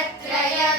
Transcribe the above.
तारत्रय